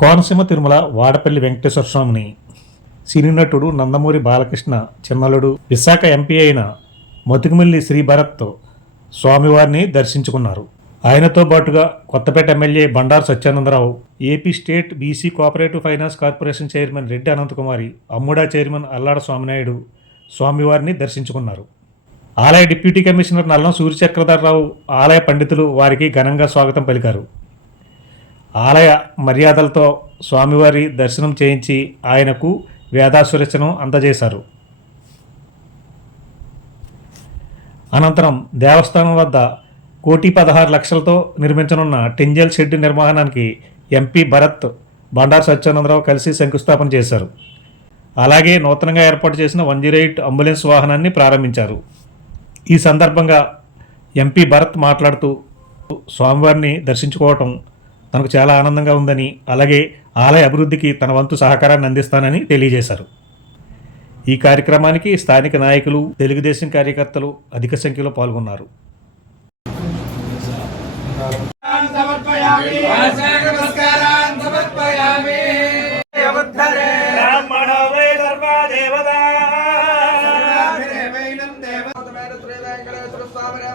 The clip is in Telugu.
కోనసీమ తిరుమల వాడపల్లి వెంకటేశ్వర స్వామిని సినీ నటుడు నందమూరి బాలకృష్ణ చిన్నలుడు విశాఖ ఎంపీ అయిన మతుకుమిల్లి శ్రీ భరత్ స్వామివారిని దర్శించుకున్నారు. ఆయనతో పాటుగా Kothapeta MLA Bandaru Satyanandarao AP state BC cooperative finance corporation chairman Reddy Anantakumari అమ్ముడా chairman Allada Swaminaidu స్వామివారిని దర్శించుకున్నారు. ఆలయ డిప్యూటీ కమిషనర్ నల్లం సూర్యచక్రధరరావు ఆలయ పండితులు వారికి ఘనంగా స్వాగతం పలికారు. ఆలయ మర్యాదలతో స్వామివారి దర్శనం చేయించి ఆయనకు వేదాసురచనం అందజేశారు. అనంతరం దేవస్థానం వద్ద కోటి పదహారు లక్షలతో నిర్మించనున్న టింజల్ షెడ్ నిర్మాణానికి ఎంపీ భరత్ బండారు సత్యానందరావు కలిసి శంకుస్థాపన చేశారు. అలాగే నూతనంగా ఏర్పాటు చేసిన వన్ జీరో ఎయిట్ అంబులెన్స్ వాహనాన్ని ప్రారంభించారు. ఈ సందర్భంగా ఎంపీ భరత్ మాట్లాడుతూ స్వామివారిని దర్శించుకోవటం తనకు చాలా ఆనందంగా ఉందని అలాగే ఆలయ అభివృద్ధికి తన వంతు సహకారాన్ని అందిస్తానని తెలియజేశారు. ఈ కార్యక్రమానికి స్థానిక నాయకులు తెలుగుదేశం కార్యకర్తలు అధిక సంఖ్యలో పాల్గొన్నారు.